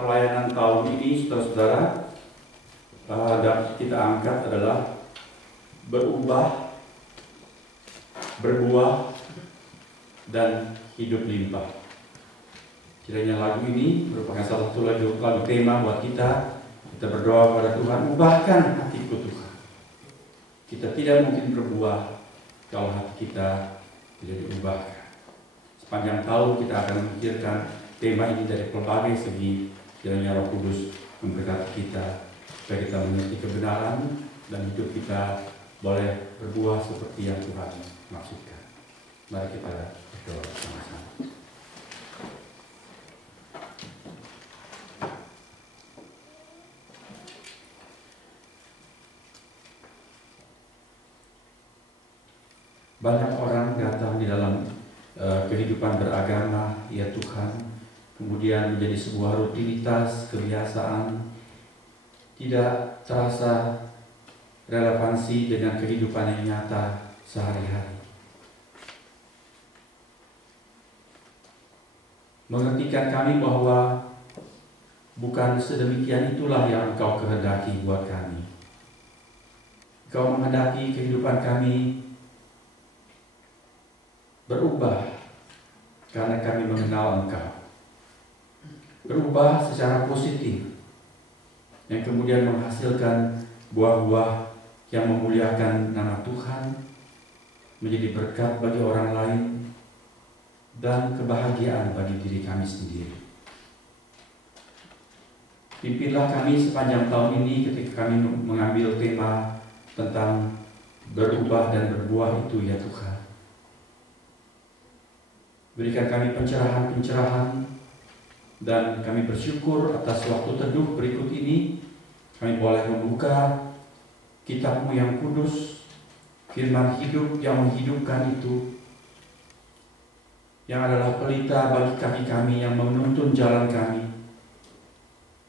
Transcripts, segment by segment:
Pelayanan tahun ini, saudara-saudara, dapat kita angkat adalah berubah, berbuah, dan hidup limpah. Kiranya lagu ini merupakan salah satu lagu tema buat kita. Kita berdoa kepada Tuhan, ubahkan hatiku Tuhan. Kita tidak mungkin berbuah kalau hati kita tidak diubahkan. Sepanjang tahun kita akan memikirkan tema ini dari berbagai segi. Kiranya Roh Kudus memberkati kita supaya kita mengerti kebenaran dan hidup kita boleh berbuah seperti yang Tuhan maksudkan. Mari kita berdoa bersama-sama. Banyak orang datang di dalam kehidupan beragama, ya Tuhan, kemudian menjadi sebuah rutinitas, kebiasaan, tidak terasa relevansi dengan kehidupan yang nyata sehari-hari. Mengertikan kami bahwa bukan sedemikian itulah yang Engkau kehendaki buat kami. Engkau menghendaki kehidupan kami berubah karena kami mengenal Engkau. Berubah secara positif yang kemudian menghasilkan buah-buah yang memuliakan nama Tuhan, menjadi berkat bagi orang lain dan kebahagiaan bagi diri kami sendiri. Pimpinlah kami sepanjang tahun ini ketika kami mengambil tema tentang berubah dan berbuah itu, ya Tuhan. Berikan kami pencerahan-pencerahan, dan kami bersyukur atas waktu teduh berikut ini. Kami boleh membuka kitab-Mu yang kudus, firman hidup yang menghidupkan itu, yang adalah pelita bagi kaki kami yang menuntun jalan kami.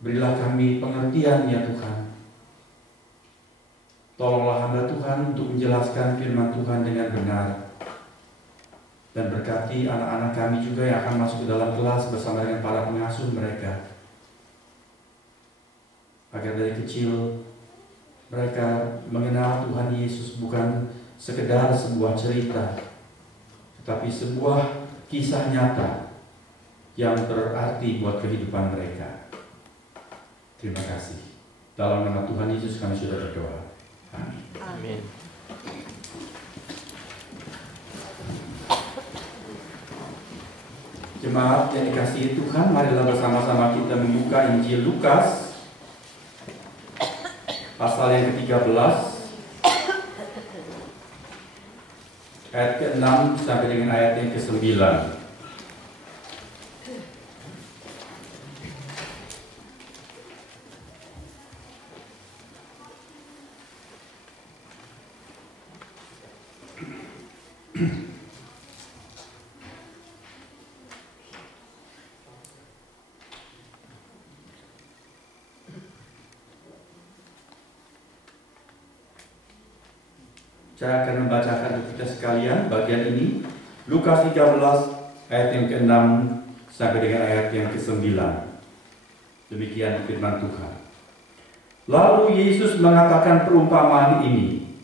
Berilah kami pengertian, ya Tuhan. Tolonglah hamba Tuhan untuk menjelaskan firman Tuhan dengan benar. Dan berkati anak-anak kami juga yang akan masuk ke dalam kelas bersama dengan para pengasuh mereka. Agar dari kecil mereka mengenal Tuhan Yesus bukan sekedar sebuah cerita, tetapi sebuah kisah nyata yang berarti buat kehidupan mereka. Terima kasih. Dalam nama Tuhan Yesus kami sudah berdoa. Amin. Amin. Jemaat yang dikasihi Tuhan, marilah bersama-sama kita membuka Injil Lukas pasal yang ke-13 ayat ke-6 sampai dengan ayat yang ke-9. Saya akan membacakan untuk kita sekalian bagian ini, Lukas 13 ayat yang ke-6 sampai dengan ayat yang ke-9. Demikian firman Tuhan. Lalu Yesus mengatakan perumpamaan ini.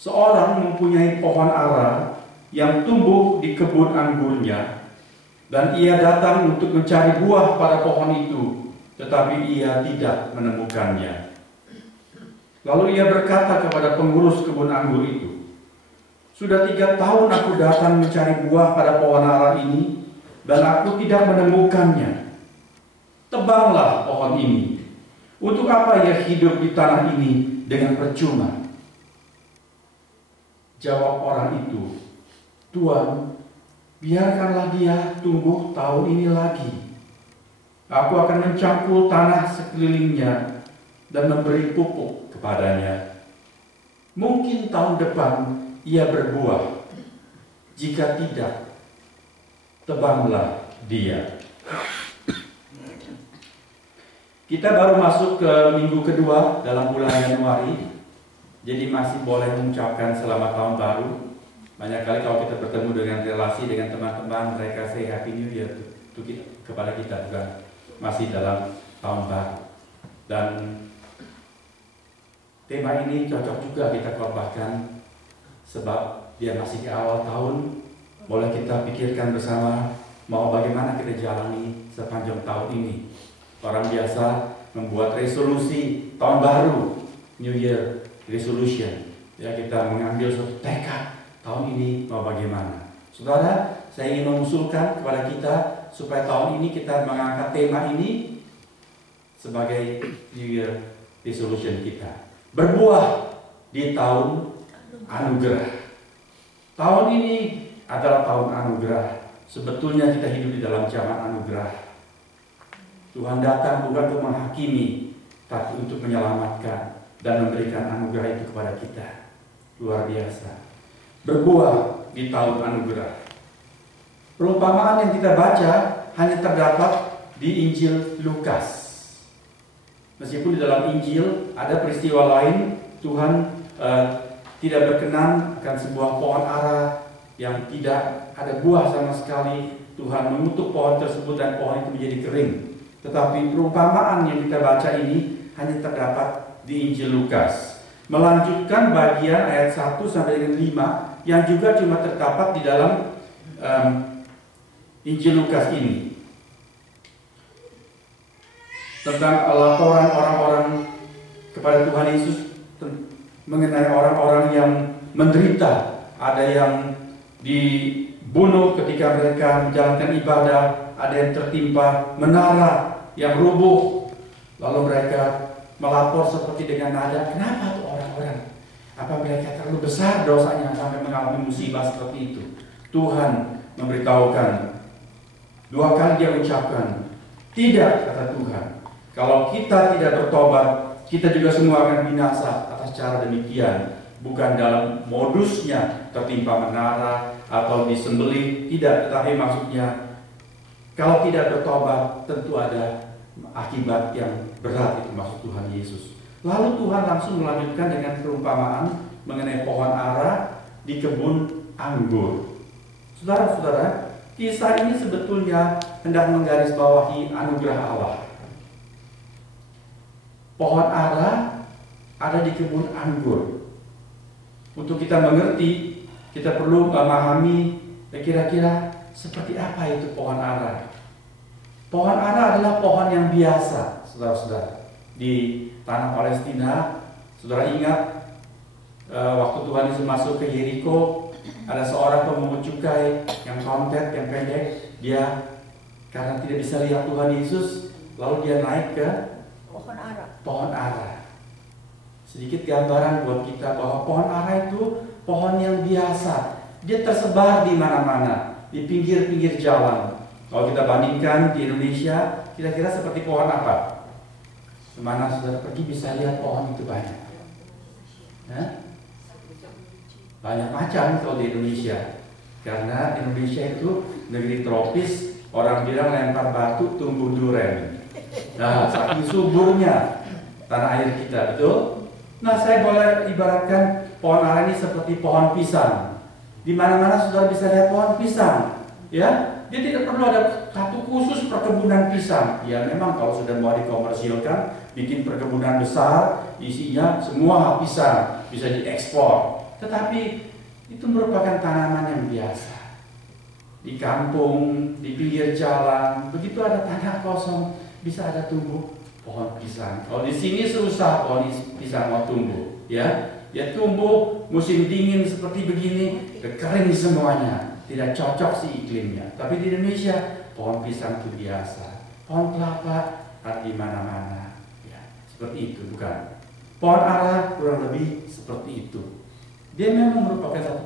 Seorang mempunyai pohon ara yang tumbuh di kebun anggurnya, dan ia datang untuk mencari buah pada pohon itu, tetapi ia tidak menemukannya. Lalu ia berkata kepada pengurus kebun anggur itu, "Sudah 3 tahun aku datang mencari buah pada pohon ara ini, dan aku tidak menemukannya. Tebanglah pohon ini. Untuk apa ia hidup di tanah ini dengan percuma?" Jawab orang itu, "Tuan, biarkanlah dia tumbuh tahun ini lagi. Aku akan mencangkul tanah sekelilingnya dan memberi pupuk kepadanya. Mungkin tahun depan ia berbuah. Jika tidak, tebanglah dia." Kita baru masuk ke minggu kedua dalam bulan Januari, jadi masih boleh mengucapkan selamat tahun baru. Banyak kali kalau kita bertemu dengan relasi dengan teman-teman, mereka say Happy New Year kepada kita juga. masih dalam tahun baru. Dan tema ini cocok juga kita khotbahkan sebab dia masih di awal tahun. Boleh kita pikirkan bersama mau bagaimana kita jalani sepanjang tahun ini. Orang biasa membuat resolusi tahun baru, New Year Resolution. Ya, kita mengambil suatu tekad tahun ini mau bagaimana. Saudara, saya ingin mengusulkan kepada kita supaya tahun ini kita mengangkat tema ini sebagai New Year Resolution kita. Berbuah di tahun anugerah. Tahun ini adalah tahun anugerah. Sebetulnya kita hidup di dalam zaman anugerah. Tuhan datang bukan untuk menghakimi, tapi untuk menyelamatkan dan memberikan anugerah itu kepada kita. Luar biasa. Berbuah di tahun anugerah. Perumpamaan yang kita baca hanya terdapat di Injil Lukas. Meskipun di dalam Injil ada peristiwa lain, Tuhan tidak berkenan akan sebuah pohon ara yang tidak ada buah sama sekali. Tuhan mengutuk pohon tersebut dan pohon itu menjadi kering. Tetapi perumpamaan yang kita baca ini hanya terdapat di Injil Lukas. Melanjutkan bagian ayat 1 sampai dengan 5 yang juga cuma terdapat di dalam Injil Lukas ini. Tentang laporan orang-orang kepada Tuhan Yesus mengenai orang-orang yang menderita. Ada yang dibunuh ketika mereka menjalankan ibadah, ada yang tertimpa menara yang rubuh, lalu mereka melapor seperti dengan nada, kenapa tuh orang-orang? Apa mereka terlalu besar dosanya sampai mengalami musibah seperti itu? Tuhan memberitahukan, 2 kali dia ucapkan, tidak, kata Tuhan. Kalau kita tidak bertobat, kita juga semua akan binasa atas cara demikian. Bukan dalam modusnya tertimpa menara atau disembelih, tidak, tetapi maksudnya kalau tidak bertobat tentu ada akibat yang berat, itu maksud Tuhan Yesus. Lalu Tuhan langsung melanjutkan dengan perumpamaan mengenai pohon ara di kebun anggur. Saudara-saudara, kisah ini sebetulnya hendak menggarisbawahi anugerah Allah. Pohon ara ada di kebun anggur. Untuk kita mengerti, kita perlu memahami kira-kira seperti apa itu pohon ara. Pohon ara adalah pohon yang biasa, saudara-saudara. Di tanah Palestina, saudara ingat waktu Tuhan Yesus masuk ke Yeriko, ada seorang pemungut cukai yang kontet, yang pendek. Dia karena tidak bisa lihat Tuhan Yesus, lalu dia naik ke pohon ara. Sedikit gambaran buat kita bahwa pohon ara itu pohon yang biasa. Dia tersebar di mana-mana, di pinggir-pinggir jalan. Kalau kita bandingkan di Indonesia, kira-kira seperti pohon apa? Kemana saudara pergi bisa lihat pohon itu banyak. Banyak macam kalau di Indonesia. Karena Indonesia itu negeri tropis, orang bilang lempar batu tumbuh duren. Nah, saking suburnya tanah air kita, betul? Nah, saya boleh ibaratkan pohon ara ini seperti pohon pisang. Di mana-mana saudara bisa lihat pohon pisang, ya. Dia tidak perlu ada satu khusus perkebunan pisang. Ya, memang kalau sudah mau dikomersilkan, bikin perkebunan besar, isinya semua pisang, bisa diekspor. Tetapi itu merupakan tanaman yang biasa. Di kampung, di pinggir jalan, begitu ada tanah kosong, bisa ada tumbuh pohon pisang. Kalau di sini susah pohon pisang mau tumbuh, ya. Dia tumbuh musim dingin seperti begini, kering semuanya, tidak cocok sih iklimnya. Tapi di Indonesia pohon pisang itu biasa, pohon kelapa ada di mana-mana, ya. Seperti itu, bukan? Pohon ara kurang lebih seperti itu. Dia memang merupakan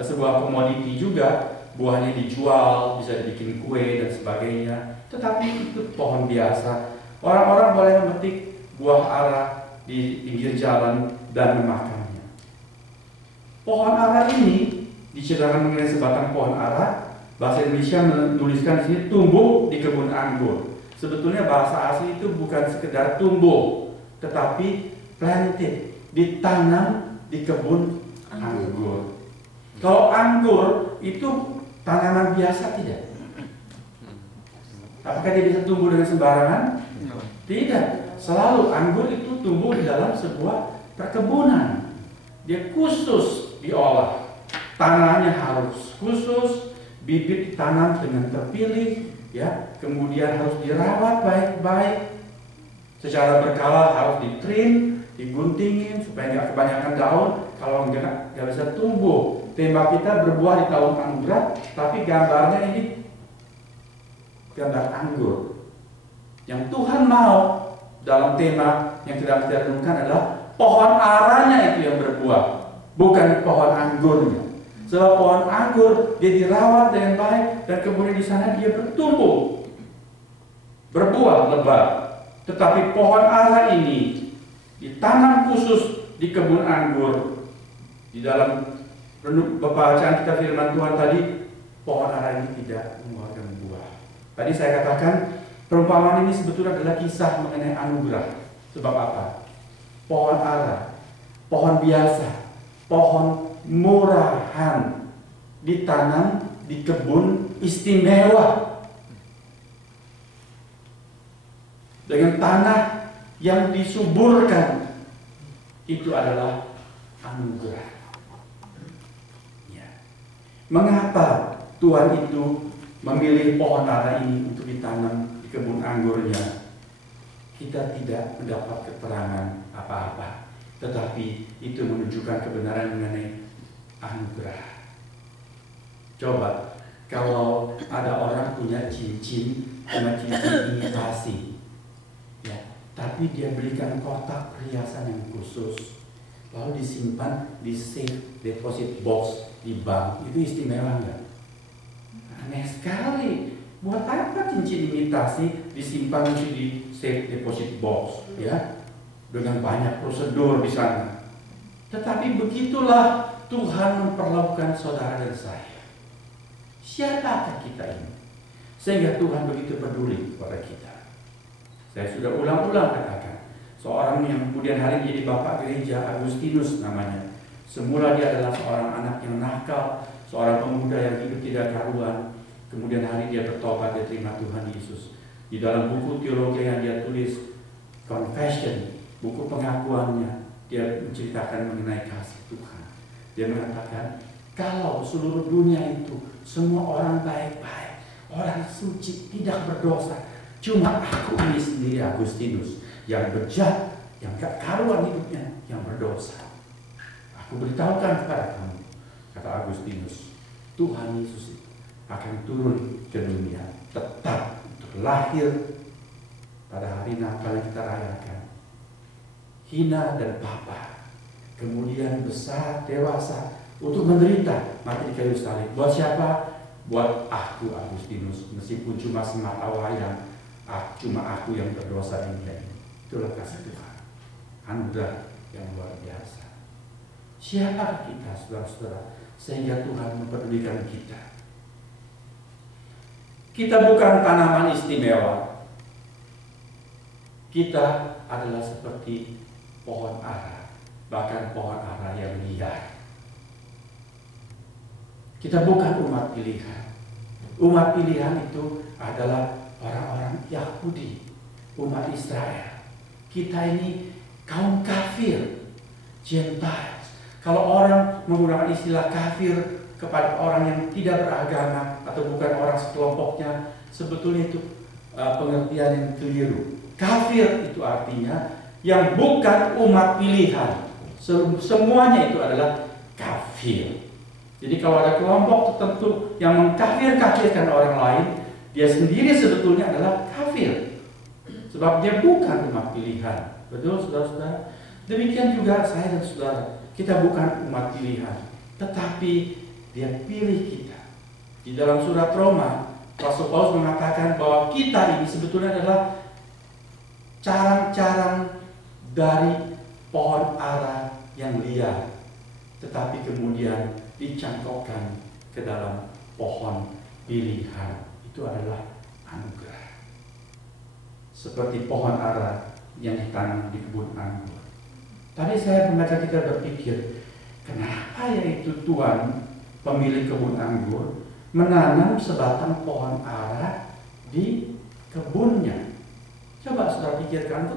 sebuah komoditi juga, buahnya dijual, bisa dibikin kue dan sebagainya. Tetapi itu pohon biasa. Orang-orang boleh memetik buah ara di pinggir jalan dan memakannya. Pohon ara ini diceritakan mengenai sebatang pohon ara. Bahasa Indonesia menuliskan di sini tumbuh di kebun anggur. Sebetulnya bahasa asli itu bukan sekedar tumbuh, tetapi planted, ditanam di kebun anggur. Kalau anggur itu tanaman biasa tidak? Apakah dia bisa tumbuh dengan sembarangan? Tidak. Selalu anggur itu tumbuh di dalam sebuah perkebunan. Dia khusus diolah. Tanahnya harus khusus, bibit ditanam dengan terpilih, ya. Kemudian harus dirawat baik-baik. Secara berkala harus ditrim, diguntingin supaya nggak kebanyakan daun. Kalau nggak bisa tumbuh. Tema kita berbuah di tahun anugerah, tapi gambarnya ini gambar anggur. Yang Tuhan mau dalam tema yang kita renungkan adalah pohon aranya itu yang berbuah, bukan pohon anggurnya. Sebab pohon anggur dia dirawat dengan baik dan kemudian di sana dia bertumbuh, berbuah lebat. Tetapi pohon ara ini ditanam khusus di kebun anggur. Di dalam bacaan kita firman Tuhan tadi, pohon ara ini tidak mengeluarkan buah. Tadi saya katakan perumpamaan ini sebetulnya adalah kisah mengenai anugerah. Sebab apa? Pohon ara, pohon biasa, pohon murahan ditanam di kebun istimewa dengan tanah yang disuburkan. Itu adalah anugerah. Ya. Mengapa Tuhan itu memilih pohon ara ini untuk ditanam di kebun anggurnya? Kita tidak mendapat keterangan apa-apa, tetapi itu menunjukkan kebenaran mengenai anugerah. Coba kalau ada orang punya cincin imitasi, ya, tapi dia belikan kotak perhiasan yang khusus, lalu disimpan di safe deposit box di bank, itu istimewa nggak? Aneh sekali. Buat apa cincin imitasi disimpan di safe deposit box, ya, dengan banyak prosedur di sana? Tetapi begitulah Tuhan memperlakukan saudara dan saya. Siapakah kita ini sehingga Tuhan begitu peduli kepada kita? Saya sudah ulang-ulang katakan, seorang yang kemudian hari ini jadi bapak gereja, Agustinus namanya. Semula dia adalah seorang anak yang nakal, seorang pemuda yang hidup tidak karuan. Kemudian hari dia bertobat, dia terima Tuhan Yesus. Di dalam buku teologi yang dia tulis, Confession, buku pengakuannya, dia menceritakan mengenai kasih Tuhan. Dia mengatakan, kalau seluruh dunia itu semua orang baik-baik, orang suci, tidak berdosa, cuma aku ini sendiri, Agustinus, yang bejat, yang gak karuan hidupnya, yang berdosa. Aku beritahukan kepada kamu, kata Agustinus, Tuhan Yesus itu akan turun ke dunia, tetap untuk lahir pada hari Natal yang kita rayakan, hina dan papa, kemudian besar, dewasa, untuk menderita, mati di kayu salib. Buat siapa? Buat aku, Agustinus, meskipun cuma semata wayang, cuma aku yang berdosa di dunia ini. Itulah kasih Tuhan, anugerah yang luar biasa. Siapa kita, saudara-saudara, sehingga Tuhan mempedulikan kita? Kita bukan tanaman istimewa. Kita adalah seperti pohon ara, bahkan pohon ara yang liar. Kita bukan umat pilihan. Umat pilihan itu adalah orang-orang Yahudi, umat Israel. Kita ini kaum kafir, Gentiles. Kalau orang menggunakan istilah kafir kepada orang yang tidak beragama atau bukan orang sekelompoknya, sebetulnya itu pengertian yang keliru. Kafir itu artinya yang bukan umat pilihan. Semuanya itu adalah kafir. Jadi kalau ada kelompok tertentu yang mengkafir-kafirkan orang lain, dia sendiri sebetulnya adalah kafir. Sebab dia bukan umat pilihan. Betul, saudara-saudara? Demikian juga saya dan saudara. Kita bukan umat pilihan, tetapi dia pilih kita. Di dalam surat Roma, Rasul Paulus mengatakan bahwa kita ini sebetulnya adalah carang-carang dari pohon ara yang liar, tetapi kemudian dicangkokkan ke dalam pohon pilihan. Itu adalah anugerah. Seperti pohon ara yang ditanam di kebun anggur. Tadi saya mengajak kita berpikir, kenapa ya itu Tuhan, pemilik kebun anggur, menanam sebatang pohon ara di kebunnya. Coba saudara pikirkan,